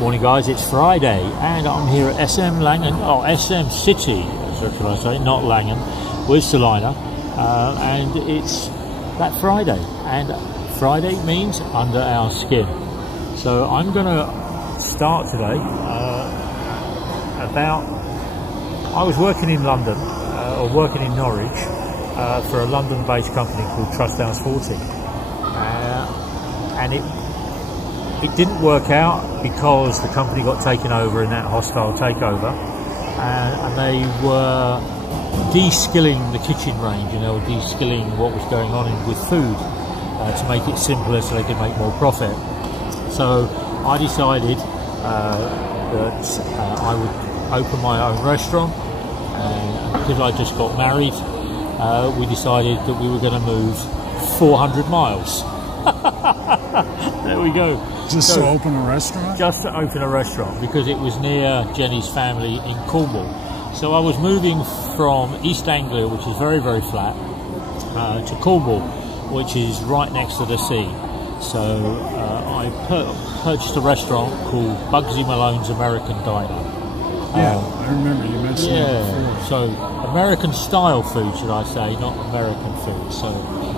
Morning guys, it's Friday and I'm here at SM Langan, SM City, should I say, not Langan, with Salina, and it's that Friday, and Friday means under our skin. So I'm going to start today I was working in London, or working in Norwich, for a London-based company called Trust House 40, and it didn't work out because the company got taken over in that hostile takeover, and they were de-skilling the kitchen range, and they were de-skilling what was going on with food to make it simpler so they could make more profit. So I decided that I would open my own restaurant, and because I just got married, we decided that we were going to move 400 miles. There we go. Just to open a restaurant? Just to open a restaurant, because it was near Jenny's family in Cornwall. So I was moving from East Anglia, which is very, very flat, to Cornwall, which is right next to the sea. So I purchased a restaurant called Bugsy Malone's American Diner. Yeah, I remember you mentioned that before. So American style food, should I say, not American food. So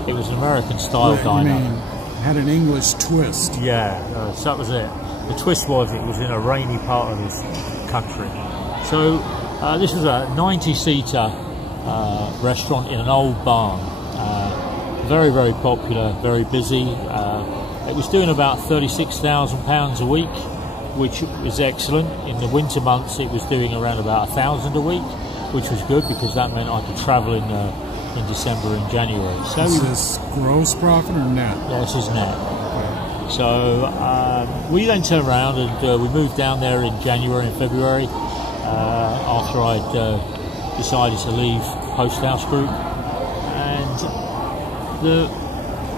it was an American style diner. Had an English twist. Yeah, so that was it. The twist was it was in a rainy part of this country. So this was a 90-seater restaurant in an old barn. Very, very popular, very busy. It was doing about £36,000 a week, which is excellent. In the winter months it was doing around about 1,000 a week, which was good because that meant I could travel in December and January. So is this gross profit or net? Yeah, this is net. Okay. So we then turned around and we moved down there in January and February after I'd decided to leave Post House Group, and the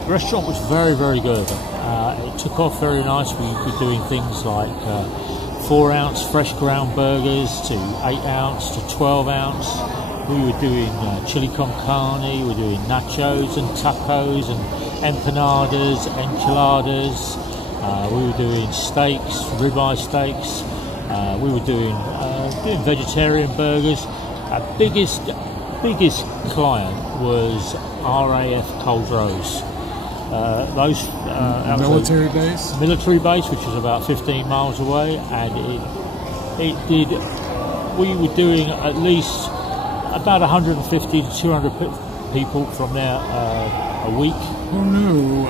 restaurant was very, very good. It took off very nice. We were doing things like 4-ounce fresh ground burgers to 8-ounce to 12-ounce. We were doing chili con carne, we were doing nachos and tacos and empanadas, enchiladas. We were doing steaks, ribeye steaks. We were doing vegetarian burgers. Our biggest client was RAF Coldrose. Those military base? Military base, which was about 15 miles away, and we were doing at least about 150 to 200 people from there a week. Who knew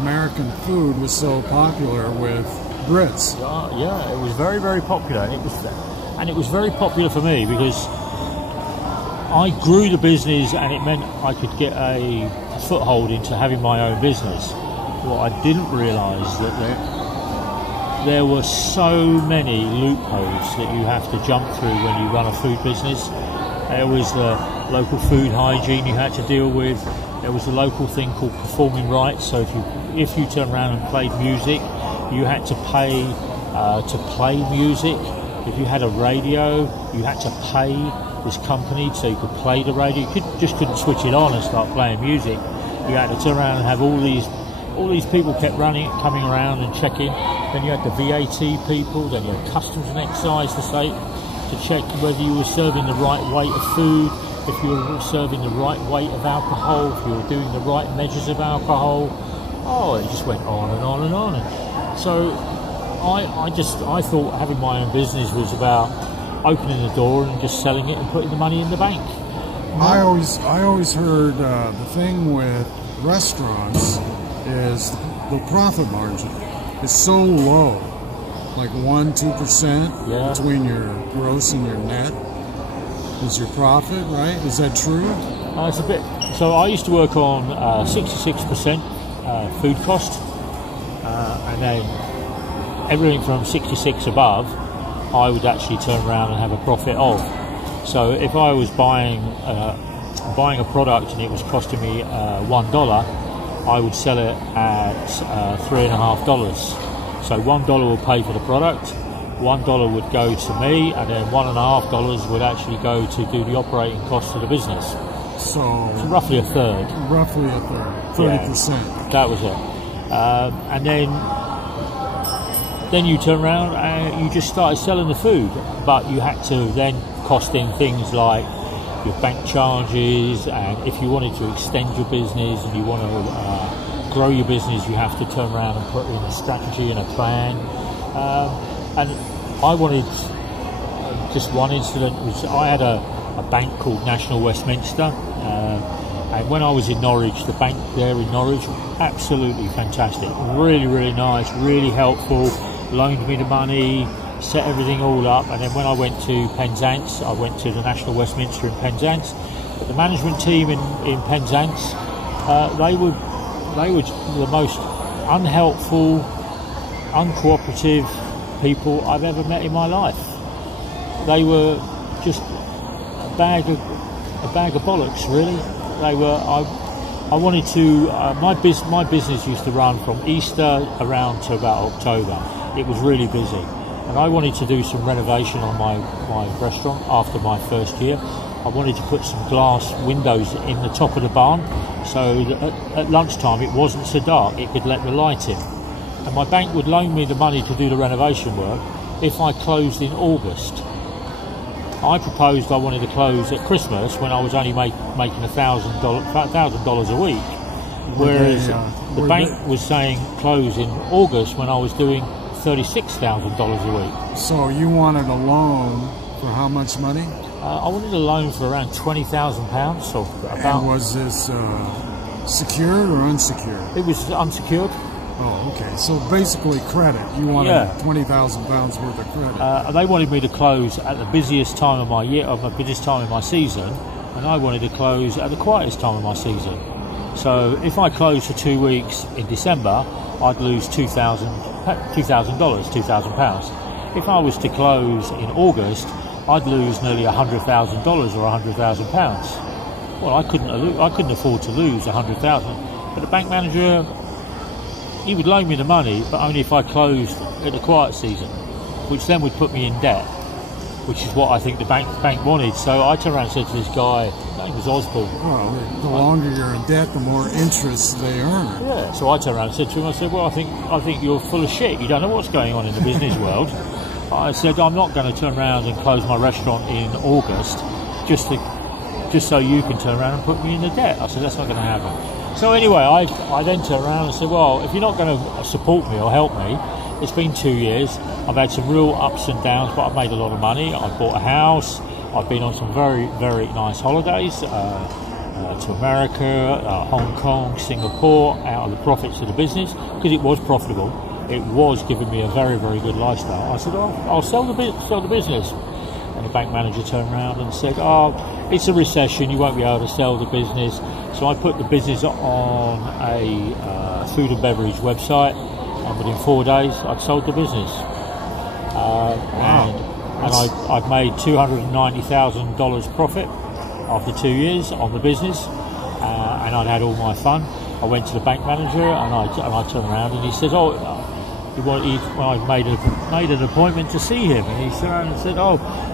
American food was so popular with Brits? Yeah, it was very, very popular. And it was very popular for me because I grew the business, and it meant I could get a foothold into having my own business. What I didn't realise that there were so many loopholes that you have to jump through when you run a food business. There was the local food hygiene you had to deal with. There was a local thing called performing rights. So if you turned around and played music, you had to pay to play music. If you had a radio, you had to pay this company so you could play the radio. You just couldn't switch it on and start playing music. You had to turn around and have all these people kept coming around and checking. Then you had the VAT people. Then you had customs and excise to check whether you were serving the right weight of food, if you were serving the right weight of alcohol, if you were doing the right measures of alcohol. Oh, it just went on and on and on. And so I thought having my own business was about opening the door and just selling it and putting the money in the bank. I always heard the thing with restaurants is the profit margin is so low, like 1-2% between your gross and your net is your profit, right? Is that true? It's a bit. So I used to work on 66% food cost, and then everything from 66 above, I would actually turn around and have a profit of. So if I was buying a product and it was costing me $1, I would sell it at $3.50. So $1 would pay for the product, $1 would go to me, and then $1.50 would actually go to do the operating costs of the business. So roughly a third. Roughly a third, 30%. Yeah, that was it. And then then you turn around and you just started selling the food, but you had to then cost in things like your bank charges, and if you wanted to extend your business and you want to grow your business, you have to turn around and put in a strategy and a plan. And I wanted, just one incident was I had a bank called National Westminster, and when I was in Norwich, the bank there in Norwich, absolutely fantastic, really, really nice, really helpful, loaned me the money, set everything all up. And then when I went to Penzance, I went to the National Westminster in Penzance. But the management team in Penzance, they were the most unhelpful, uncooperative people I've ever met in my life. They were just a bag of bollocks, really. They were. I wanted to. My business used to run from Easter around to about October. It was really busy, and I wanted to do some renovation on my restaurant after my first year. I wanted to put some glass windows in the top of the barn, so that at lunchtime it wasn't so dark, it could let the light in. And my bank would loan me the money to do the renovation work if I closed in August. I proposed I wanted to close at Christmas when I was only making $1,000 a week, whereas the bank was saying close in August when I was doing $36,000 a week. So you wanted a loan for how much money? I wanted a loan for around £20,000. So about. And was this secured or unsecured? It was unsecured. Oh, okay. So basically credit. You wanted £20,000 worth of credit. They wanted me to close at the busiest time of my year, the busiest time of my season, and I wanted to close at the quietest time of my season. So if I closed for 2 weeks in December, I'd lose £2,000. If I was to close in August, I'd lose nearly $100,000 or £100,000. Well, I couldn't afford to lose $100,000. But the bank manager, he would loan me the money, but only if I closed at the quiet season, which then would put me in debt, which is what I think the bank wanted. So I turned around and said to this guy, his name was Osborne. Well, the longer you're in debt, the more interest they earn. Yeah. So I turned around and said to him, I said, well, I think you're full of shit. You don't know what's going on in the business world. I said, I'm not going to turn around and close my restaurant in August just so you can turn around and put me in the debt. I said, that's not going to happen. So anyway, I then turned around and said, well, if you're not going to support me or help me, it's been 2 years. I've had some real ups and downs, but I've made a lot of money. I've bought a house. I've been on some very, very nice holidays to America, Hong Kong, Singapore, out of the profits of the business, because it was profitable. It was giving me a very, very good lifestyle. I said, I'll sell the business. And the bank manager turned around and said, it's a recession, you won't be able to sell the business. So I put the business on a food and beverage website, and within 4 days I'd sold the business. And I've made $290,000 profit after 2 years on the business, and I'd had all my fun. I went to the bank manager and I turned around and he said, I made an appointment to see him, and he turned around and said,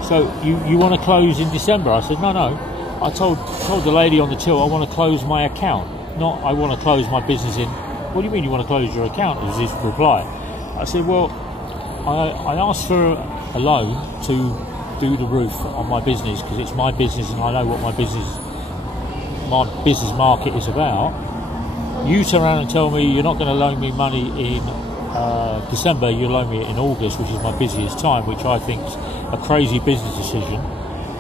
so you want to close in December? I said, no. I told the lady on the till I want to close my account, not I want to close my business in. What do you mean you want to close your account? Was his reply. I said, well, I asked for a loan to do the roof on my business because it's my business and I know what my business market is about. You turn around and tell me you're not going to loan me money in December, you loan me in August, which is my busiest time, which I think is a crazy business decision.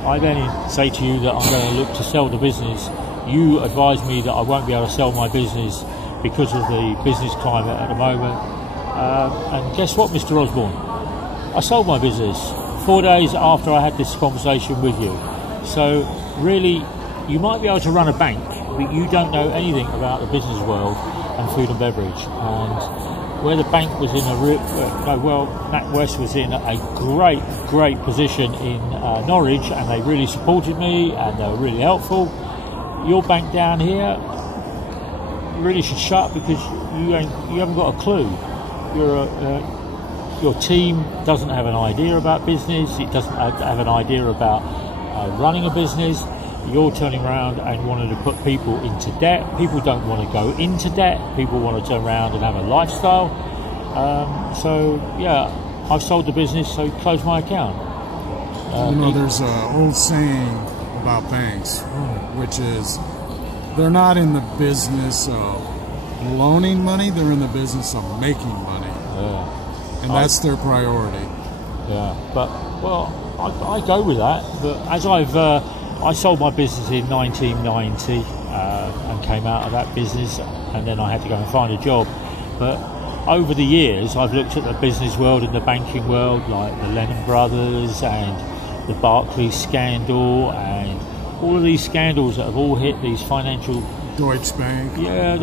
I then say to you that I'm going to look to sell the business. You advise me that I won't be able to sell my business because of the business climate at the moment. And guess what, Mr. Osborne? I sold my business 4 days after I had this conversation with you. So really, you might be able to run a bank, but you don't know anything about the business world and food and beverage. And where the bank was in NatWest was in a great position in Norwich, and they really supported me and they were really helpful. Your bank down here really should shut because you haven't got a clue. Your team doesn't have an idea about business. It doesn't have an idea about running a business. You're turning around and wanting to put people into debt. People don't want to go into debt. People want to turn around and have a lifestyle. So yeah, I've sold the business, so close my account. There's an old saying about banks, which is they're not in the business of loaning money, they're in the business of making money. Yeah. And that's their priority. Yeah, but, well, I go with that. But as I sold my business in 1990 and came out of that business, and then I had to go and find a job. But over the years, I've looked at the business world and the banking world, like the Lehman Brothers and the Barclays scandal, and all of these scandals that have all hit these financial... Deutsche Bank. Yeah,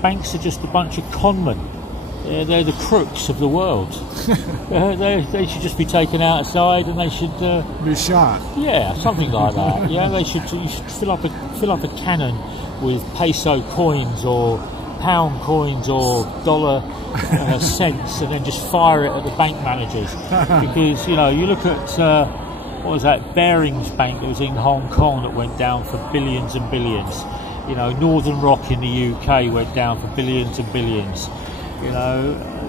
banks are just a bunch of conmen. They're the crooks of the world. They should just be taken outside, and they should be shot. Yeah, something like that. Yeah, you should fill up a cannon with peso coins or pound coins or dollar cents, and then just fire it at the bank managers. Because you look at what was that Barings Bank that was in Hong Kong that went down for billions and billions. Northern Rock in the UK went down for billions and billions.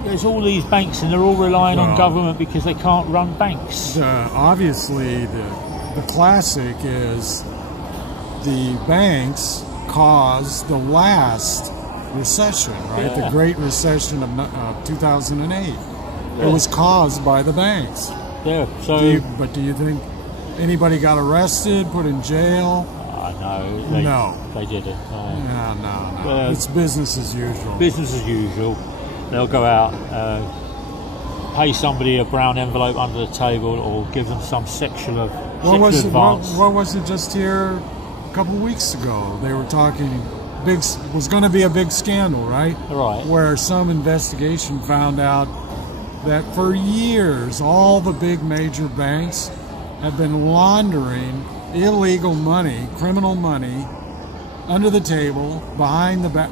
There's all these banks, and they're all relying on government because they can't run banks. Obviously, the classic is the banks caused the last recession, right? Yeah. The Great Recession of 2008. Yeah. It was caused by the banks. Yeah. So, do you think anybody got arrested, put in jail? No, they didn't. No. It's business as usual. Business as usual. They'll go out, pay somebody a brown envelope under the table, or give them some sexual advance. What was it just here a couple of weeks ago? They were talking, was going to be a big scandal, right? Right. Where some investigation found out that for years, all the big major banks have been laundering illegal money, criminal money, under the table, behind the back.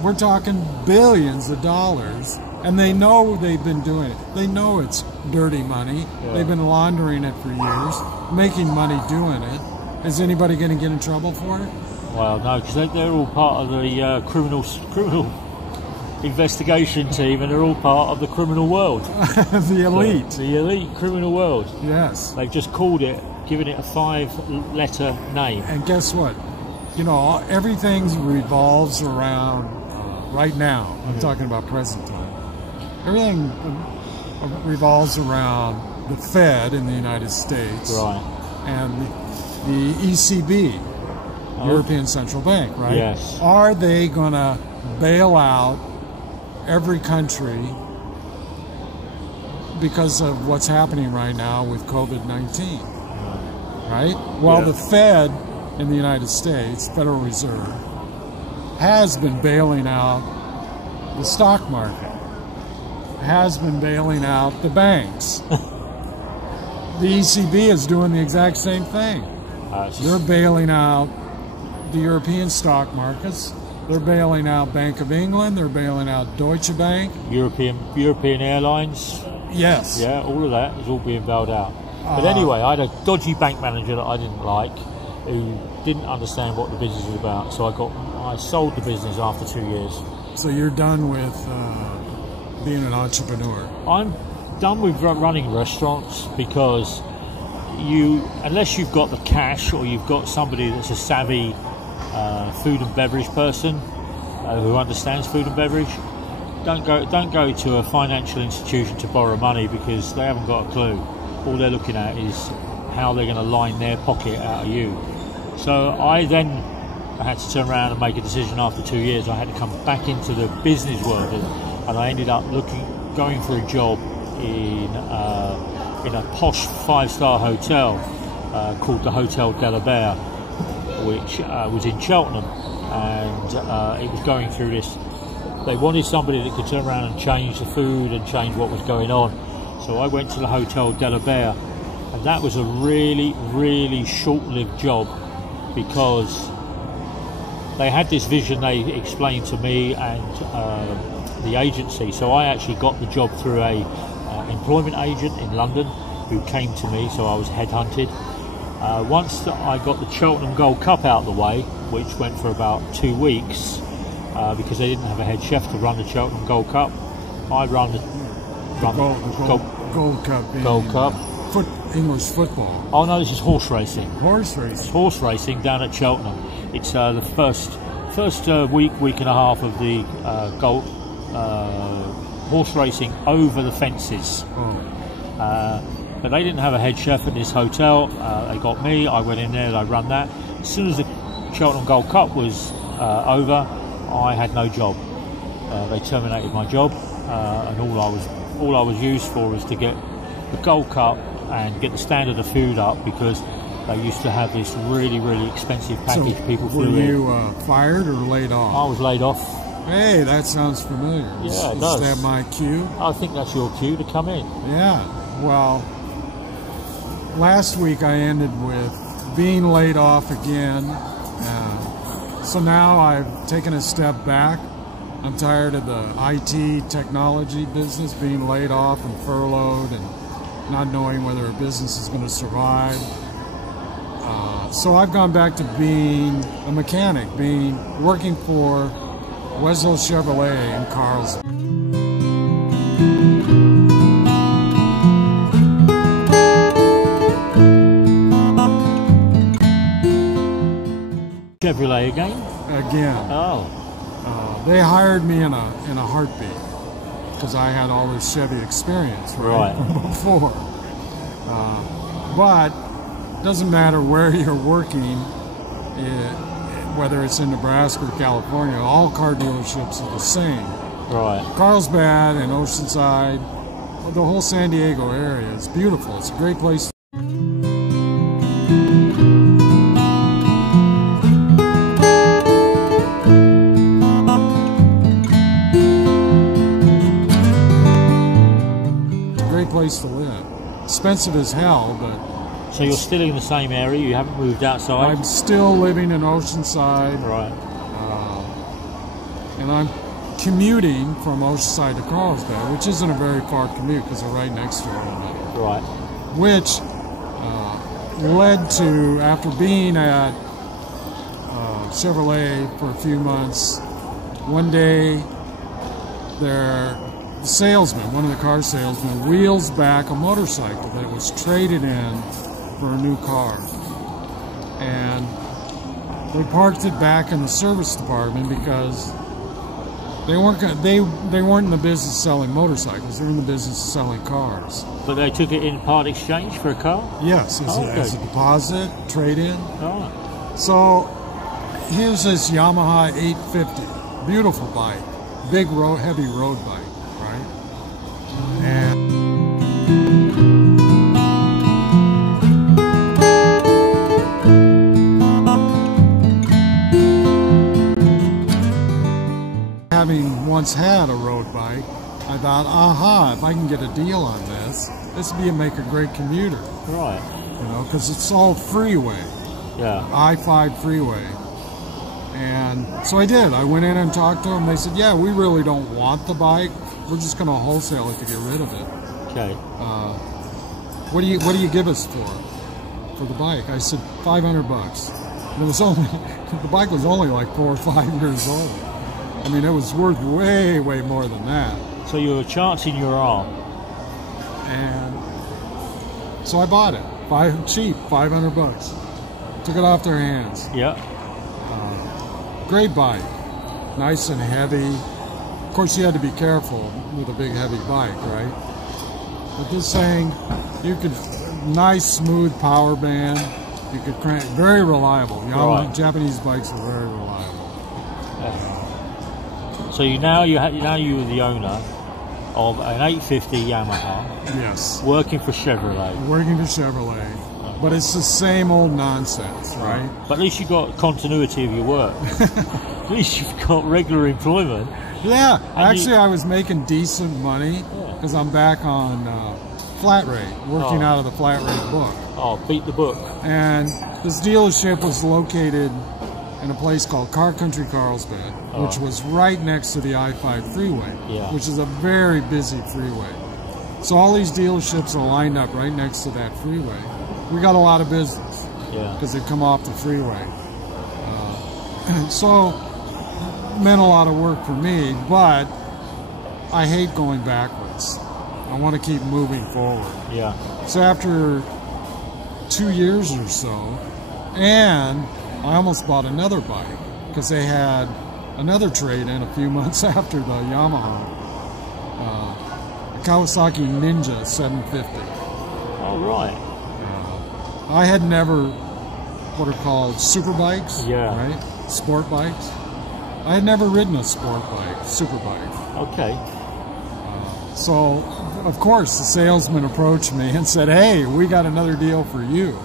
We're talking billions of dollars, and they know they've been doing it. They know it's dirty money. Yeah. They've been laundering it for years, making money doing it. Is anybody going to get in trouble for it? Well, no, because they're all part of the criminal investigation team, and they're all part of the criminal world. The elite. The elite criminal world. Yes. They've just called it, given it a 5-letter name. And guess what? Everything revolves around, right now, I'm talking about present time, everything revolves around the Fed in the United States. Right. And the ECB, European Central Bank, right? Yes. Are they going to bail out every country because of what's happening right now with COVID-19? Right? Well, the Fed in the United States, Federal Reserve, has been bailing out the stock market, has been bailing out the banks. The ECB is doing the exact same thing. They're bailing out the European stock markets. They're bailing out Bank of England. They're bailing out Deutsche Bank. European Airlines. Yes. Yeah, all of that is all being bailed out. But anyway, I had a dodgy bank manager that I didn't like, who didn't understand what the business was about. So I sold the business after 2 years. So you're done with being an entrepreneur? I'm done with running restaurants, because unless you've got the cash, or you've got somebody that's a savvy food and beverage person who understands food and beverage, don't go to a financial institution to borrow money, because they haven't got a clue. All they're looking at is how they're going to line their pocket out of you. So I then had to turn around and make a decision after 2 years. I had to come back into the business world, and I ended up going for a job in a posh 5-star hotel called the Hotel Davao, which was in Cheltenham, and it was going through this. They wanted somebody that could turn around and change the food and change what was going on. So I went to the Hotel Davao, and that was a really, really short-lived job, because they had this vision they explained to me and the agency. So I actually got the job through a employment agent in London who came to me, so I was headhunted. Once I got the Cheltenham Gold Cup out of the way, which went for about 2 weeks, because they didn't have a head chef to run the Cheltenham Gold Cup, I run the Gold Cup. Gold Cup. English football. Oh no, this is horse racing. Horse racing. It's horse racing down at Cheltenham. It's the first week and a half of the gold horse racing over the fences. Oh. But they didn't have a head chef at this hotel. They got me. I went in there and I run that. As soon as the Cheltenham Gold Cup was over, I had no job. They terminated my job, and all I was used for was to get the Gold Cup and get the standard of food up, because they used to have this really, really expensive package. So people flew in. Were you fired or laid off? I was laid off. Hey, that sounds familiar. Yeah, it Is does. that my cue? I think that's your cue to come in. Yeah. Well, last week I ended with being laid off again. So now I've taken a step back. I'm tired of the IT technology business, being laid off and furloughed and not knowing whether a business is going to survive. So I've gone back to being a mechanic, working for Weslow Chevrolet in Carlsbad. Chevrolet again? Again. Oh. They hired me in a heartbeat because I had all this Chevy experience Right. from before. But it doesn't matter where you're working, whether it's in Nebraska or California, all car dealerships are the same. Right. Carlsbad and Oceanside, the whole San Diego area is beautiful. It's a great place. Place to live. Expensive as hell, but... So you're still in the same area? You haven't moved outside? I'm still living in Oceanside. Right. And I'm commuting from Oceanside to Carlsbad, which isn't a very far commute because they're right next to one another. Right. Which led to, after being at Chevrolet for a few months, one day the salesman, one of the car salesmen, wheels back a motorcycle that was traded in for a new car. And they parked it back in the service department because they weren't in the business of selling motorcycles, they were in the business of selling cars. But they took it in part exchange for a car? Yes, as a deposit, trade-in. Oh. So here's this Yamaha 850, beautiful bike, big heavy road bike. And having once had a road bike, I thought, aha, if I can get a deal on this would make a great commuter. Right. You know, because it's all freeway. Yeah. I-5 freeway. And so I did. I went in and talked to them. They said, yeah, we really don't want the bike. We're just going to wholesale it to get rid of it. Okay. What do you give us for the bike? I said $500. And it was only the bike was only like 4 or 5 years old. I mean, it was worth way more than that. So you were chancing your arm. And so I bought it. Cheap, $500. Took it off their hands. Yeah. Great bike, nice and heavy. Of course, you had to be careful with a big, heavy bike, right? But this thing, you could, nice, smooth power band. You could crank, very reliable. Right. Japanese bikes are very reliable. Yeah. So you were the owner of an 850 Yamaha. Yes. Working for Chevrolet. Working for Chevrolet. But it's the same old nonsense, right? But at least you've got continuity of your work. At least you've got regular employment. Yeah, actually I was making decent money because I'm back on flat rate, working out of the flat rate book. Oh, beat the book. And this dealership was located in a place called Car Country Carlsbad, which was right next to the I-5 freeway, which is a very busy freeway. So all these dealerships are lined up right next to that freeway. We got a lot of business because they come off the freeway. So it meant a lot of work for me, but I hate going backwards. I want to keep moving forward. Yeah. So after 2 years or so, and I almost bought another bike because they had another trade-in a few months after the Yamaha, a Kawasaki Ninja 750. Oh, right. I had never, what are called super bikes, Yeah. right? Sport bikes. I had never ridden a sport bike, super bike. Okay. So, of course, the salesman approached me and said, "Hey, we got another deal for you."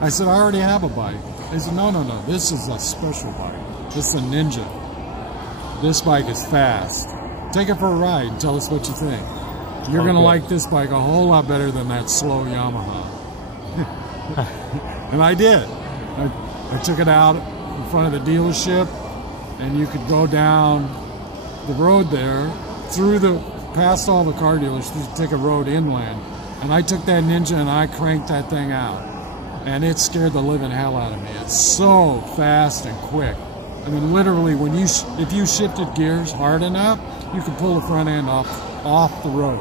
I said, "I already have a bike." They said, "No, this is a special bike. This is a Ninja. This bike is fast. Take it for a ride and tell us what you think. You're going to like this bike a whole lot better than that slow Yamaha." And I did. I took it out in front of the dealership, and you could go down the road there, past all the car dealers, to take a road inland. And I took that Ninja and I cranked that thing out. And it scared the living hell out of me. It's so fast and quick. I mean, literally, if you shifted gears hard enough, you could pull the front end off the road.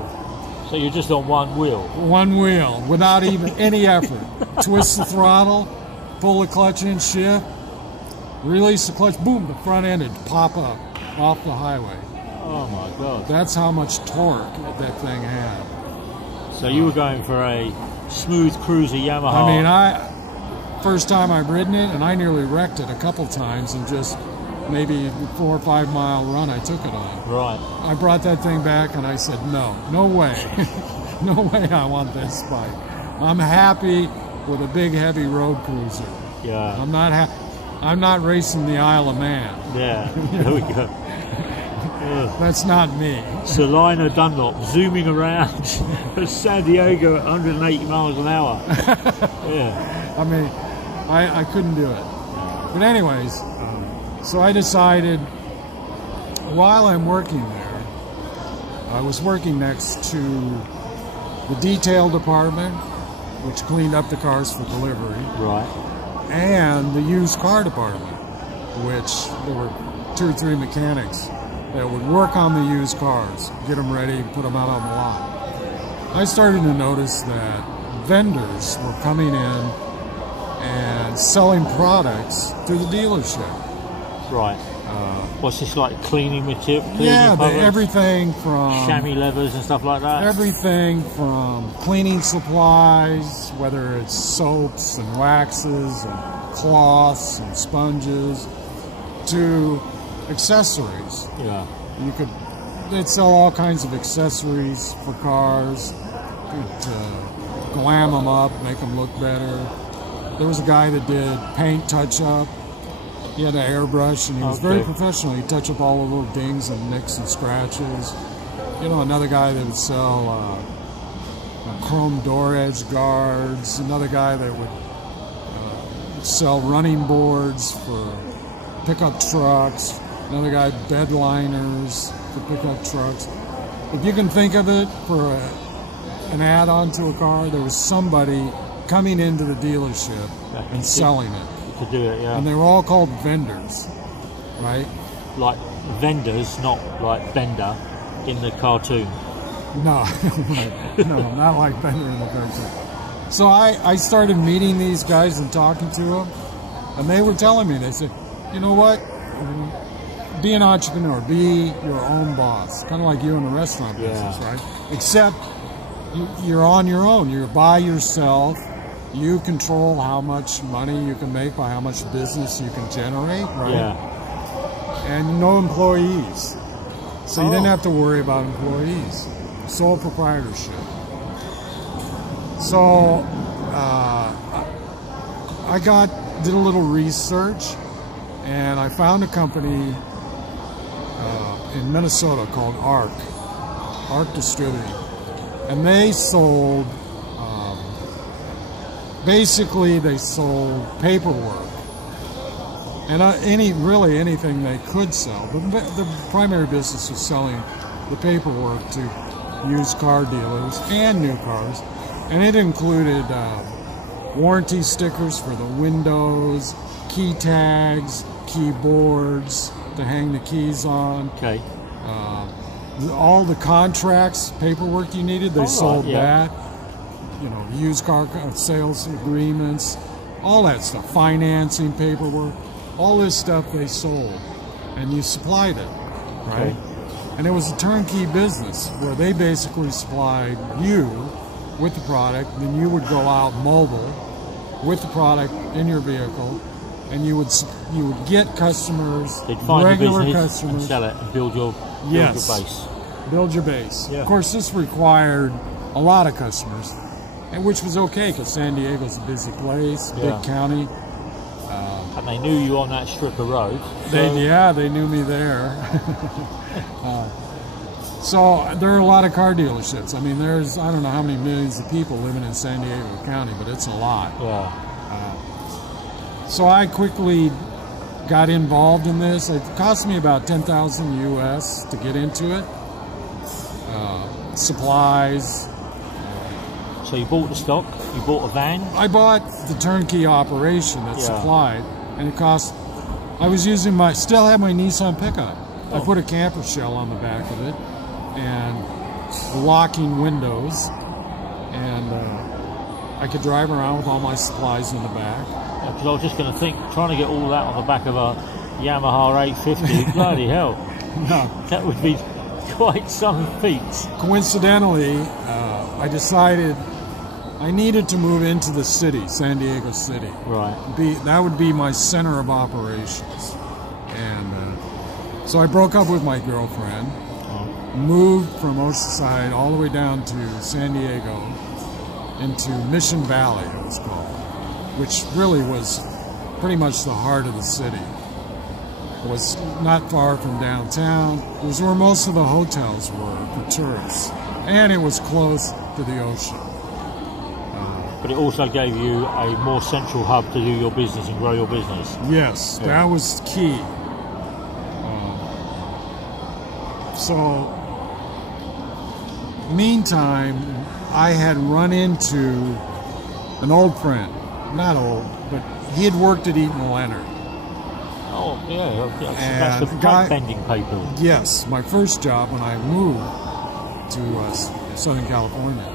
So you're just on one wheel? One wheel, without even any effort. Twist the throttle, pull the clutch in, shift, release the clutch, boom, the front end would pop up off the highway. Oh my God. That's how much torque that thing had. So you were going for a smooth cruiser Yamaha. I mean, first time I've ridden it, and I nearly wrecked it a couple times in just maybe 4 or 5 mile run I took it on. Right. I brought that thing back and I said, no way. No way I want this bike. I'm happy with a big heavy road cruiser. Yeah. I'm not racing the Isle of Man. Yeah, there we go. That's not me. Salina Dunlop zooming around San Diego at 180 miles an hour. Yeah. I mean, I couldn't do it. But anyways, so I decided while I'm working there, I was working next to the detail department, which cleaned up the cars for delivery. Right. And the used car department, which there were 2 or 3 mechanics that would work on the used cars, get them ready, put them out on the lot. I started to notice that vendors were coming in and selling products to the dealership. Right. What's this, like cleaning material? Yeah, everything from chamois levers and stuff like that? Everything from cleaning supplies, whether it's soaps and waxes and cloths and sponges, to accessories. Yeah. They'd sell all kinds of accessories for cars. They'd glam them up, make them look better. There was a guy that did paint touch-up. He had an airbrush, and he was very professional. He'd touch up all the little dings and nicks and scratches. You know, another guy that would sell chrome door edge guards. Another guy that would sell running boards for pickup trucks. Another guy, bed liners for pickup trucks. If you can think of it for an add-on to a car, there was somebody coming into the dealership and selling it. To do it, yeah. And they were all called vendors, right? Like vendors, not like Bender in the cartoon. No, no, not like Bender in the cartoon. So I started meeting these guys and talking to them, and they were telling me, they said, you know what? Be an entrepreneur, be your own boss, kind of like you in the restaurant business, right? Except you're on your own, you're by yourself. You control how much money you can make by how much business you can generate, right? Yeah. And no employees. So you didn't have to worry about employees. Sole proprietorship. So I did a little research, and I found a company in Minnesota called ARC Distributing. And they sold... basically, they sold paperwork and anything they could sell. But the primary business was selling the paperwork to used car dealers and new cars, and it included warranty stickers for the windows, key tags, keyboards to hang the keys on. Okay. all the contracts, paperwork you needed, they sold that. You know, used car sales agreements, all that stuff, financing paperwork, all this stuff they sold, and you supplied it, right? Okay. And it was a turnkey business where they basically supplied you with the product, then you would go out mobile with the product in your vehicle, and you would get customers, They'd find regular your business customers, and sell it and build your base. Build your base. Yeah. Of course, this required a lot of customers, and which was okay because San Diego's a busy place, big county. And they knew you on that strip of road. So. They knew me there. So there are a lot of car dealerships. I mean, there's, I don't know how many millions of people living in San Diego County, but it's a lot. So I quickly got involved in this. It cost me about $10,000 US to get into it. Supplies. So you bought the stock, you bought a van? I bought the turnkey operation that supplied, and it cost, I was using still have my Nissan pickup. I put a camper shell on the back of it, and locking windows, and I could drive around with all my supplies in the back. Because I was just going to think, trying to get all that on the back of a Yamaha 850, bloody hell. No. That would be quite some feats. Coincidentally, I decided I needed to move into the city, San Diego City. Right. That would be my center of operations. And so I broke up with my girlfriend, moved from Oceanside all the way down to San Diego into Mission Valley, it was called, which really was pretty much the heart of the city. It was not far from downtown. It was where most of the hotels were for tourists. And it was close to the ocean. But it also gave you a more central hub to do your business and grow your business. Yes, that was key. So, meantime, I had run into an old friend. Not old, but he had worked at Eaton Leonard. Oh, yeah. That's the guy, bending people. Yes, my first job when I moved to Southern California.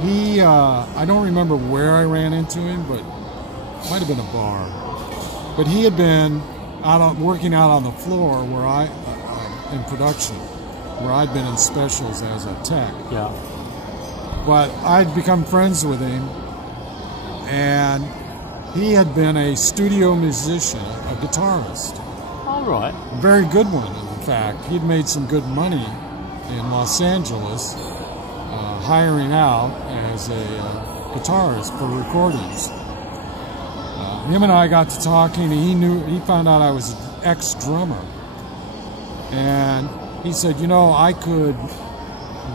He, I don't remember where I ran into him, but it might have been a bar. But he had been working out on the floor where in production, where I'd been in specials as a tech. Yeah. But I'd become friends with him, and he had been a studio musician, a guitarist. All right. A very good one, in fact. He'd made some good money in Los Angeles, hiring out as a guitarist for recordings. Him and I got to talking, and he found out I was an ex-drummer. And he said, you know, I could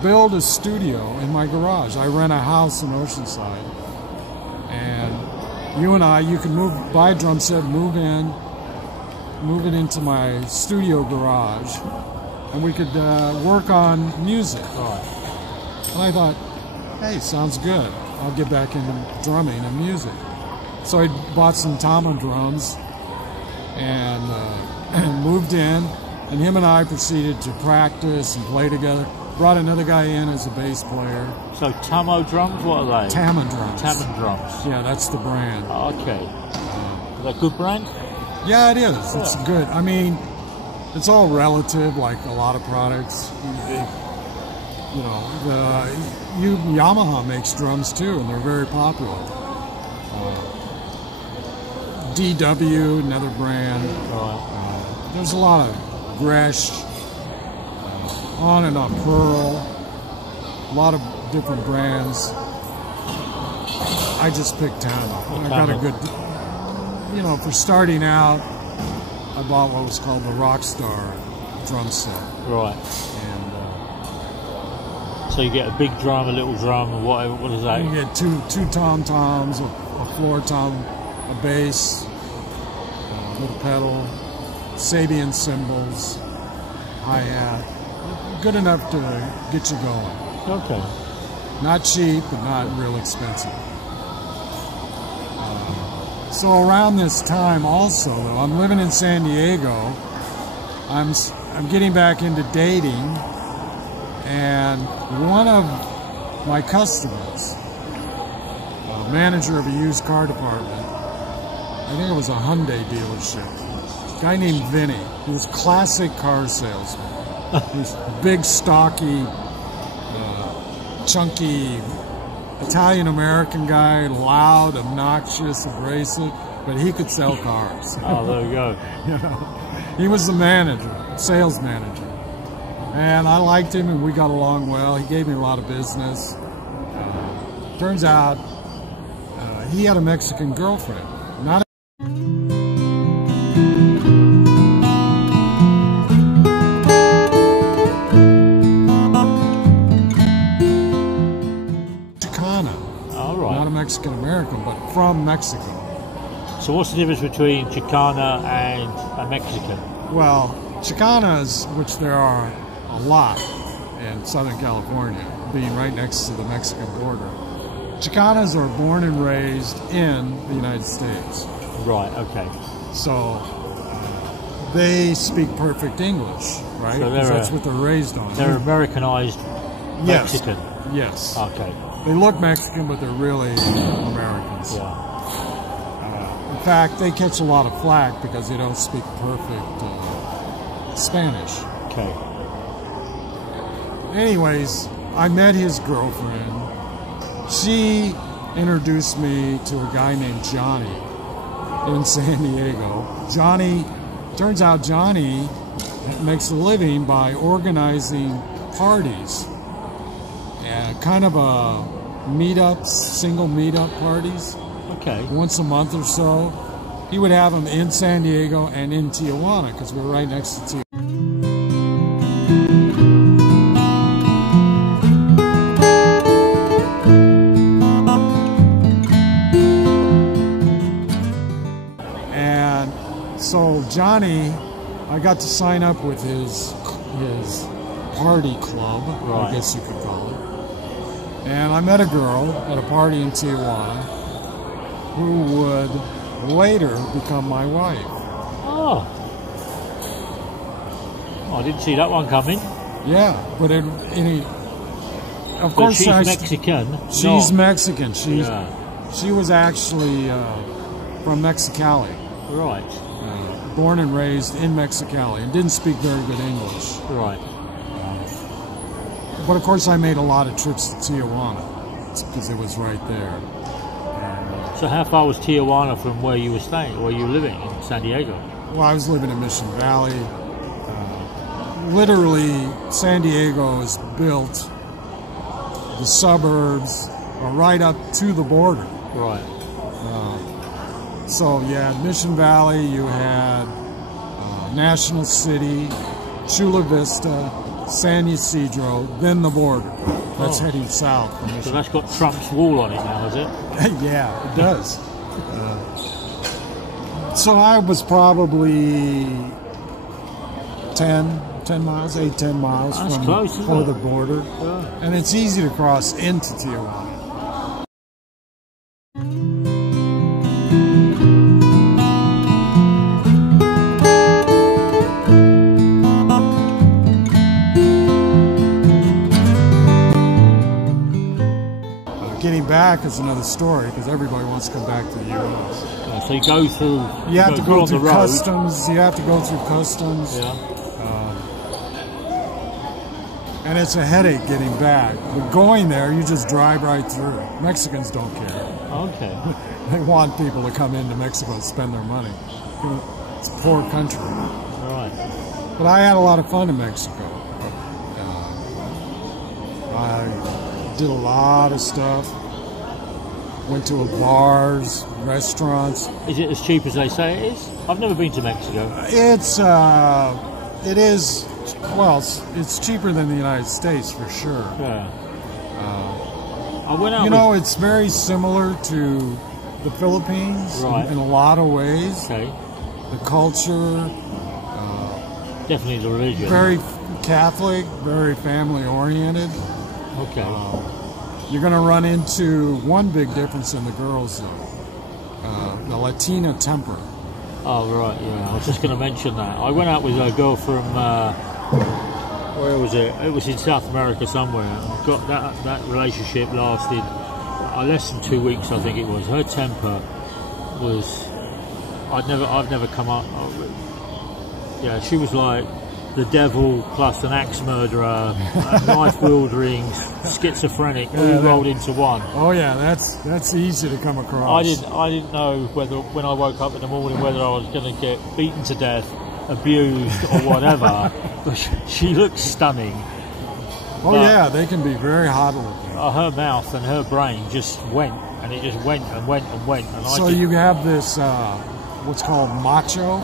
build a studio in my garage. I rent a house in Oceanside. And you can buy a drum set, move it into my studio garage, and we could work on music. And I thought, hey, sounds good. I'll get back into drumming and music. So I bought some Tama drums and moved in, and him and I proceeded to practice and play together. Brought another guy in as a bass player. So Tamo drums, what are they? Tama drums. Tama drums. Yeah, that's the brand. Okay. Is that a good brand? Yeah, it is. Yeah. It's good. I mean, it's all relative, like a lot of products. You know, Yamaha makes drums too, and they're very popular. DW, another brand. There's a lot of Gresh, on and on, Pearl, a lot of different brands. I just picked Tama. I got a good, you know, for starting out, I bought what was called the Rockstar drum set. Right. And so you get a big drum, a little drum, whatever. What is that? You get two tom-toms, a floor tom, a bass, a little pedal, Sabian cymbals, hi-hat. Good enough to get you going. Okay. Not cheap, but not real expensive. So around this time also, though, I'm living in San Diego. I'm getting back into dating, and one of my customers, a manager of a used car department, I think it was a Hyundai dealership, a guy named Vinny. He was a classic car salesman. He was big, stocky, chunky Italian-American guy, loud, obnoxious, abrasive, but he could sell cars. Oh, there we go. You know, he was the manager, sales manager. And I liked him, and we got along well. He gave me a lot of business. Turns out he had a Mexican girlfriend. Not not a Mexican American, but from Mexico. So what's the difference between Chicana and a Mexican? Well, Chicanas, which there are a lot in Southern California, being right next to the Mexican border, Chicanas are born and raised in the United States. Right, okay. So they speak perfect English, right? So that's what they're raised on. They're Americanized Mexican? Yes. Okay. They look Mexican, but they're really Americans. Yeah. In fact, they catch a lot of flack because they don't speak perfect Spanish. Okay. Anyways, I met his girlfriend. She introduced me to a guy named Johnny in San Diego. Turns out Johnny makes a living by organizing parties. Kind of a meetups, single meetup parties. Okay. Once a month or so. He would have them in San Diego and in Tijuana because we're right next to Tijuana. And so Johnny, I got to sign up with his party club, right. I guess you could call it. And I met a girl at a party in Tijuana who would later become my wife. Oh. I didn't see that one coming. Yeah, but of course she's Mexican. She's Mexican. Yeah. She was actually from Mexicali. Right. Born and raised in Mexicali and didn't speak very good English. Right. But of course, I made a lot of trips to Tijuana because it was right there. So how far was Tijuana from where you were staying, where you were living in San Diego? Well, I was living in Mission Valley. Literally, San Diego is built, the suburbs are right up to the border. Right. So you had Mission Valley, you had National City, Chula Vista, San Ysidro, then the border. That's heading south. So that's got Trump's wall on it now, is it? Yeah, it does. So I was probably 10 miles, 8-10 miles that's from close, the border. Yeah. And it's easy to cross into Tijuana. Getting back is another story because everybody wants to come back to the U.S. So you go through. You have to go through customs. You have to go through customs. Yeah. And it's a headache getting back. But going there, you just drive right through. Mexicans don't care. Okay. They want people to come into Mexico and spend their money. It's a poor country. Right. But I had a lot of fun in Mexico. I did a lot of stuff. Went to bars, restaurants. Is it as cheap as they say it is? I've never been to Mexico. It is. Well, it's cheaper than the United States for sure. Yeah. I went out. You know, it's very similar to the Philippines in a lot of ways. Okay. The culture. Definitely the religion. Very Catholic, very family oriented. Okay. You're going to run into one big difference in the girls, though. The Latina temper. Oh, right, yeah. I was just going to mention that. I went out with a girl from where was it? It was in South America somewhere. Got that relationship lasted less than 2 weeks, I think it was. Her temper was, I've never come up. Yeah, she was like the devil plus an axe murderer, knife wielding, schizophrenic, all rolled into one. Oh yeah, that's easy to come across. I didn't know whether when I woke up in the morning whether I was going to get beaten to death, abused or whatever. But she looked stunning. Oh yeah, they can be very hot looking. Her mouth and her brain just went, and it just went and went and went. And so you have this what's called macho.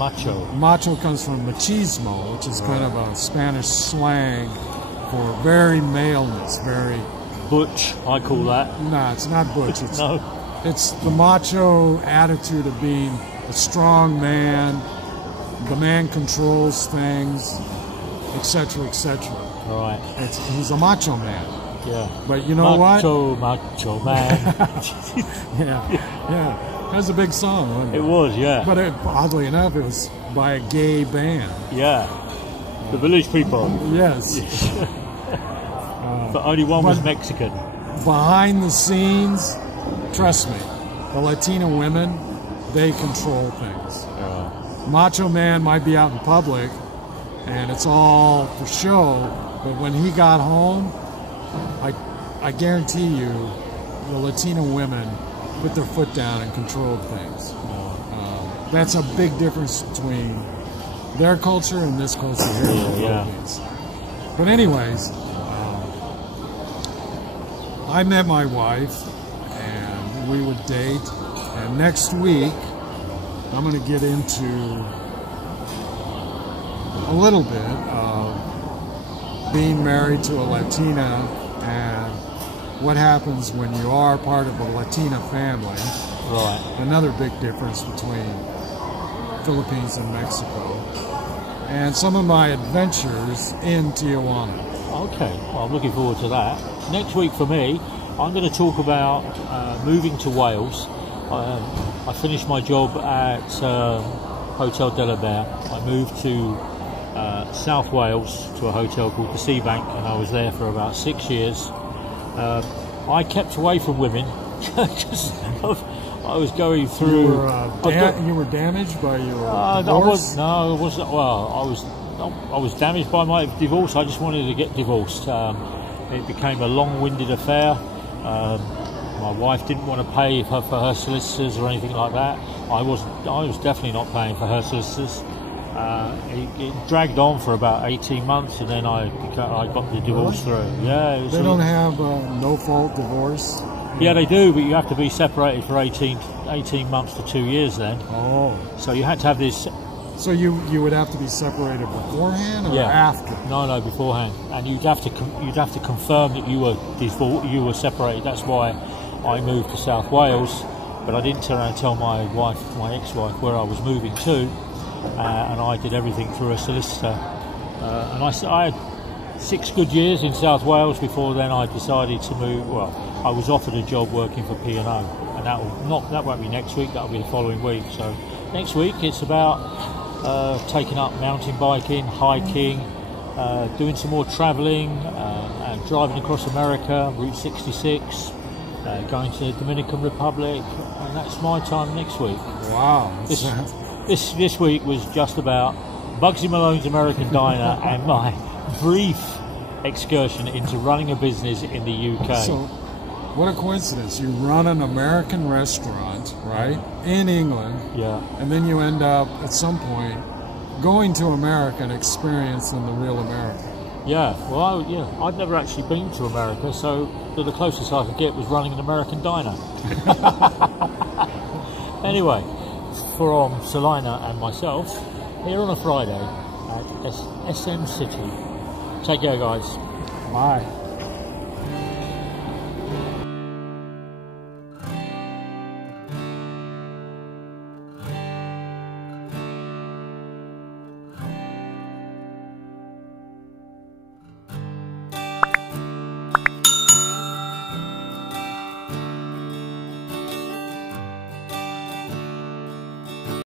Macho comes from machismo, which is kind of a Spanish slang for very maleness, very butch. I call that. No, it's not butch. It's, no. It's the macho attitude of being a strong man. The man controls things, etc., etc. Right. He's a macho man. Yeah. But you know macho man. yeah. That was a big song, wasn't it? It was, yeah. But oddly enough, it was by a gay band. Yeah. The Village People. Yes. But only one was Mexican. Behind the scenes, trust me, the Latina women, they control things. Macho Man might be out in public, and it's all for show, but when he got home, I guarantee you, the Latina women put their foot down and controlled things. That's a big difference between their culture and this culture here in the Philippines. But anyways, I met my wife, and we would date, and next week, I'm going to get into a little bit of being married to a Latina and what happens when you are part of a Latina family. Right. Another big difference between Philippines and Mexico. And some of my adventures in Tijuana. Okay, well, I'm looking forward to that. Next week for me, I'm going to talk about moving to Wales. I finished my job at Hotel de la Bear. I moved to South Wales to a hotel called the Sea Bank, and I was there for about 6 years. I kept away from women because I was going through. You were damaged by your divorce? I wasn't. Well, I was damaged by my divorce. I just wanted to get divorced. It became a long-winded affair. My wife didn't want to pay for her solicitors or anything like that. I was definitely not paying for her solicitors. It dragged on for about 18 months, and then I got the divorce through. Yeah, they don't have no-fault divorce. Yeah, they do, but you have to be separated for 18 months to 2 years then. Oh. So you had to have this. So you would have to be separated beforehand or after? No, beforehand, and you'd have to confirm that you were separated. That's why I moved to South Wales, but I didn't turn around and tell my ex-wife, where I was moving to, and I did everything through a solicitor. And I had 6 good years in South Wales before then I decided to move. Well, I was offered a job working for P&O, and that won't be next week. That'll be the following week. So next week it's about taking up mountain biking, hiking, doing some more travelling, and driving across America, Route 66, going to the Dominican Republic, and that's my time next week. Wow. This week was just about Bugsy Malone's American Diner and my brief excursion into running a business in the UK. So, what a coincidence. You run an American restaurant, right, in England, and then you end up, at some point, going to America and experiencing the real America. Yeah, well, I'd never actually been to America, so the closest I could get was running an American diner. Anyway, from Salina and myself, here on a Friday at SM City. Take care, guys. Bye.